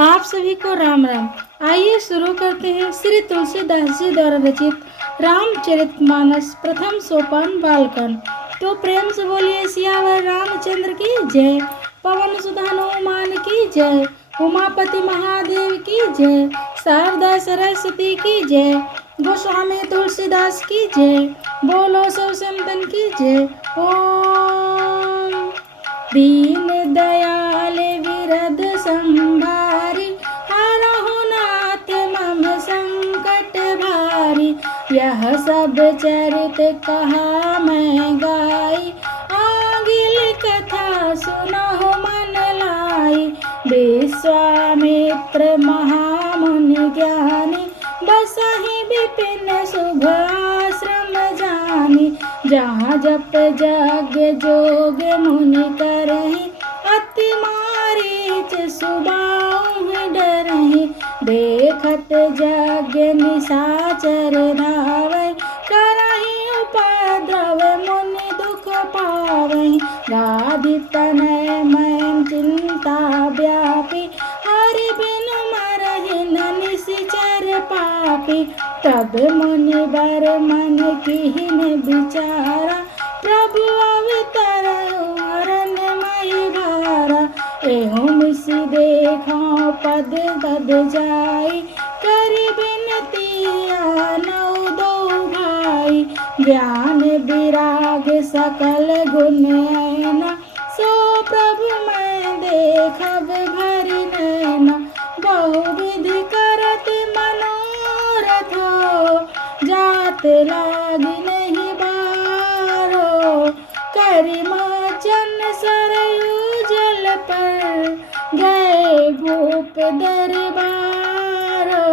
आप सभी को राम राम। आइए शुरू करते हैं श्री तुलसीदास जी द्वारा रचित रामचरितमानस प्रथम सोपान बालकांड। तो प्रेम से बोलिए सियावर रामचंद्र की जय। पवन सुत हनुमान की जय। उमापति महादेव की जय। शारदा सरस्वती की जय। गोस्वामी तुलसीदास की जय। बोलो सब संतन की जय। ओम दीन दयाल विरद संभारी हरहु नाथ मम संकट भारी। यह सब चरित कहा मैं गाई आगिल कथा सुनहु मन लाई। विश्वामित्र महामुनि ज्ञानी बसहि विपिन शुभ आश्रम जानी। जहाँ जप यज्ञ जोग मुनि करहि अति मारीच सुबाहुं डरहि। देखत यज्ञ निशाचर धावै करहि उपद्रव मुनि दुख पावै। गादि तनय मैन चिंता व्यापी हरि बिनु मरहि न निशिचर पापी। तब मुनि बर मन कीन विचारा प्रभु अवतरउ अरण्यमहि भारा। एहु मिसि देखा पद गद जाई करि बिनती आनौ दो भाई। ज्ञान विराग सकल गुण ऐना सो प्रभु मैं देखब भरि नैना। बहुविधि करत मनोरथ जात लागी नहीं बारो। करि मोचन सरयू जल पर गए भूप दरबारो।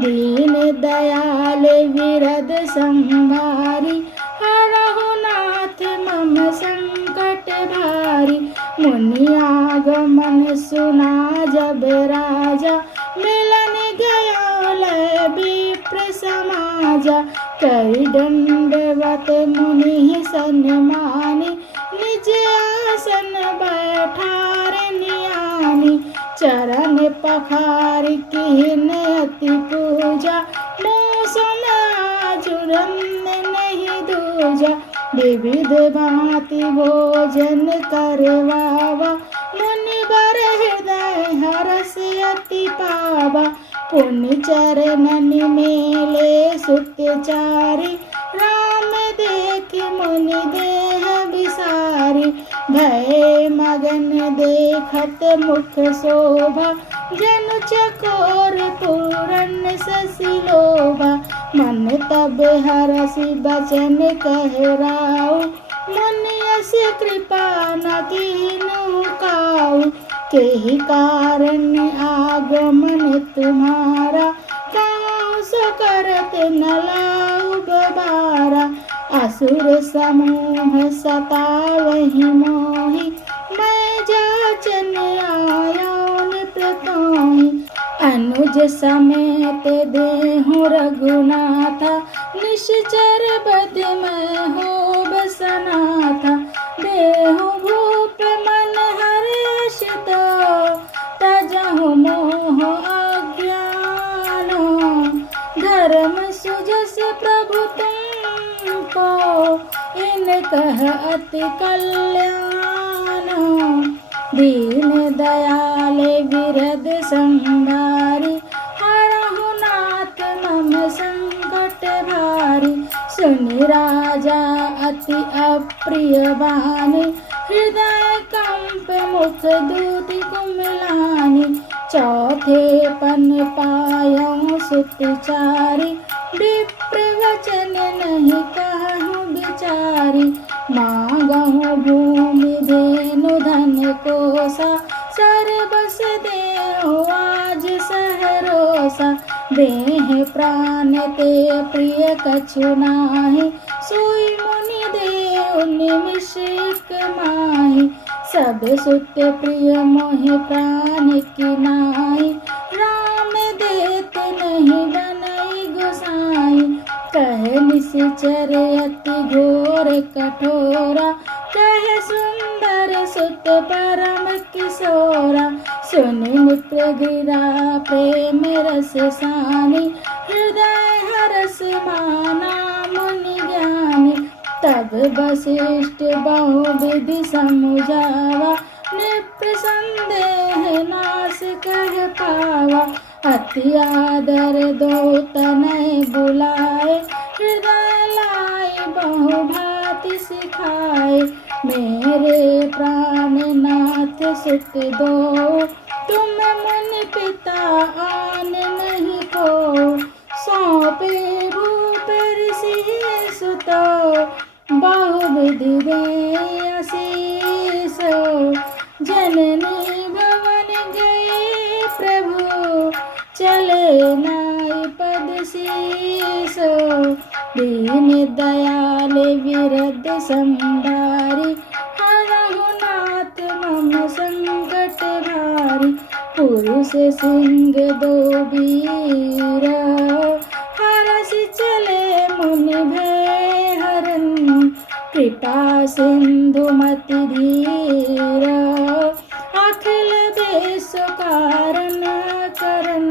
दीन दयाल विरद संभारी हरहु नाथ मम संकट भारी। मुनि आगमन सुना जब राजा मिलन गया लय विप्र समाजा। करि दंडवत मुनि सन्मानी निज आसन बैठारे नियानी। चरण पखारि कीन अति पूजा मौसम आजुरन नहीं दूजा। विविध भांति भोजन करवावा मुनि बर हृदय हरस अति पावा। पुनि चरणन मेले सुतचारी राम देख मुनि देह विसारी। भय मगन देखत मुख शोभा जनु चकोर पूरन शशि लोभा। मन तब हरसि बचन कहराऊ मुनि यस कृपा न कीन्हु काऊ। केहि कारण आगमन तुम्हारा काहू सो करत न लाऊ बबारा। असुर समूह सतावहि मोहि मैं जाचन आया नित तोहि। अनुज समेत देहु रघुनाथा निश्चर बद मैं हो बसनाथा। देहु भूप मन हर्षित तजहु मोह अज्ञान। धर्म सुजस प्रभु तुमको इन कह अति कल्याण। दीन दयाल विरद संभारी हरहु नाथ मम संकट भारी। सुनि राजा अति अप्रिय बानी हृदय कंप मुख दूति कुमलानी। चौथे पन पायौ सुतचारी विप्र वचन नहीं कहूँ बिचारी। मांगहु भूमि धेनु धन कोसा सरबस देहु आज सहरोसा। देह प्राण ते प्रिय कछु नाहि सोई मुनि देहु निमिष एक माहि। सब सुत प्रिय मोहि प्राण की नाहि राम देत नहीं बनई गोसाई। कहे निशिचर अति घोर कठोरा कहे सुंदर सुत परम किशोरा। सुनि निप विप्र गिरा प्रेम रस सानी, हृदय हरस माना मुनि ज्ञानी। तब वशिष्ठ बहुविधि समुझावा, निप्र संदेह नाश कह पावा। अति आदर दो तनय बुलाए, हृदय लाई बहु भांति सिखाए। मेरे प्राणनाथ सुत दो, तुम मुनि पिता आन नहीं को। सौंपे भूप ऋषि सुतो, बहुविधि दे आशीष। जननी भवन गए प्रभु, चले नाई पद शीस। दीन दयाल विरद संभारी, हरहु नाथ मम संकट भारी। पुरुष सिंह दो वीर, हरषि चले मुनि भय हरन। कृपा सिंधु मति धीर, अखिल देश कारण करन।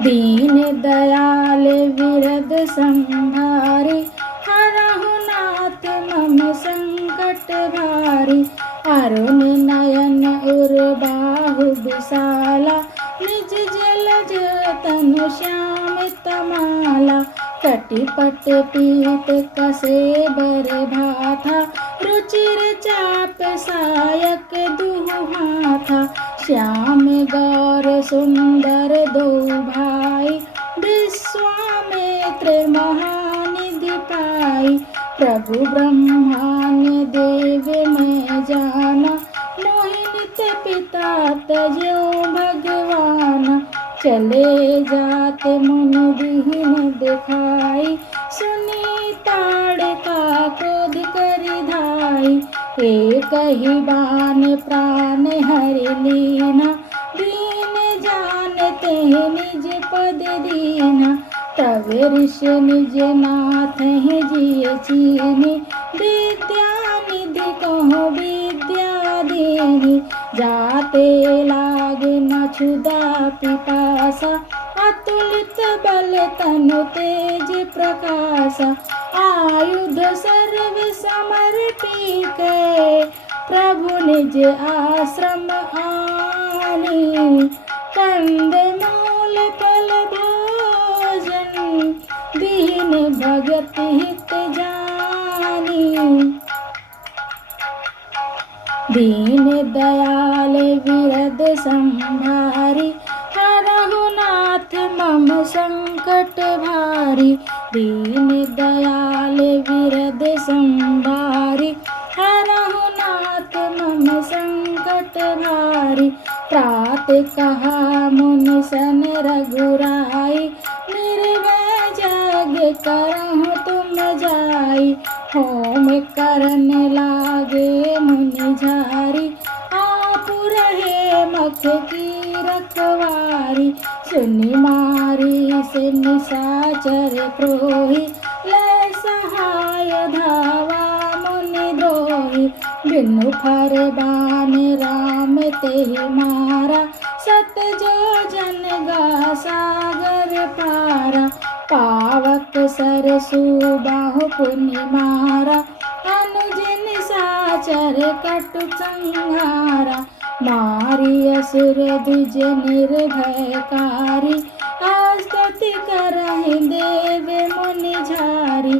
दीन दयाल विरद संभारी, हरहु नाथ मम संकट भारी। अरुण नयन उर बाहु विशाला, निज जलज तनु श्याम तमाला। कटिपट पीत कसे बर भाथा, रुचिर चाप सायक दुहु हाथा। श्याम गौर सुंदर दो भाई, विश्वामित्र महानिधि पाई। प्रभु ब्रह्माण्य देव मैं जाना, मोहिनित पिता तजो भगवान। चले जाते मुनि दीन दिखाई, सुनी ताड़का क्रोध करि धाई। एक ही बाण प्राण हरि लीना, दीन जानते निज पद दीना। तब ऋषि निज नाथ जिय चीनी, विद्या निधि कहो विद्या देनी। जाते लागे न क्षुधा पिपासा, अतुलित बल तनु तेज प्रकाशा। आयुध सर्व समर्पी के, प्रभु निज आश्रम आनी। कंद मूल फल भोजन, दीन भगत हित जानी। दीन दयाल विरद संभारी, हरहु नाथ मम संकट भारी। दीन दयाल विरद संभारी, हरहु नाथ मम संकट भारी। प्रात कहा मुनि सन रघुराई, निर्भय जग करहु तुम जाई। होम करन लागे मुनि झारी, आप रहे मख की रखवारी। सुनि मारी से निशाचर प्रोहि, ले सहाय धावा मुनि द्रोही। बिनु फर बाण राम तेहि मारा, सत जो जन गा सागर पारा। पावक सरसु बाहु पुनि मारा, अनुज निशाचर कटु संहारा। मारी असुर द्विज निर्भयकारी, स्तुति करहि देव मुनि झारी।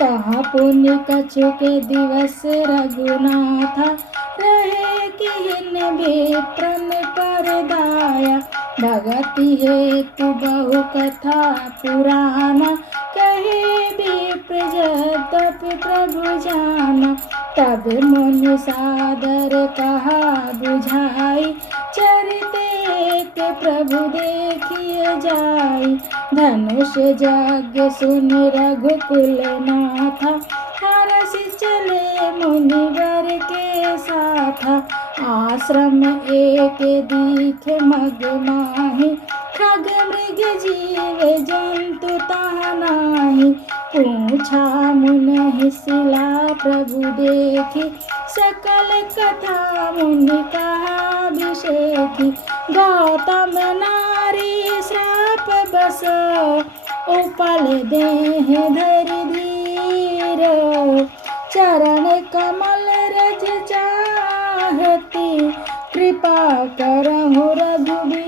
तहाँ पुनि कछु के दिवस रघुनाथा, रहे किहिन विप्रन पर दाया। भगति हेतु बहु कथा पुराना, कहे विप्र जद्यपि प्रभु जाना। तब मुनि सादर कहा बुझाई, चरित एक प्रभु देखिए जाई। धनुष यज्ञ सुनि रघुकुल नाथा, हरषि चले मुनिवर के साथा। आश्रम एक दीख मग माहि, खग मृग जीव जंतु तहाँ नाही। पूछा मुनि शिला प्रभु देखी, सकल कथा मुनि कहाभिषेकी। गौतम नारी श्राप बस उपल देह धरि धीर। चरण कमल रज चाहती कृपा करहु रघुबीर।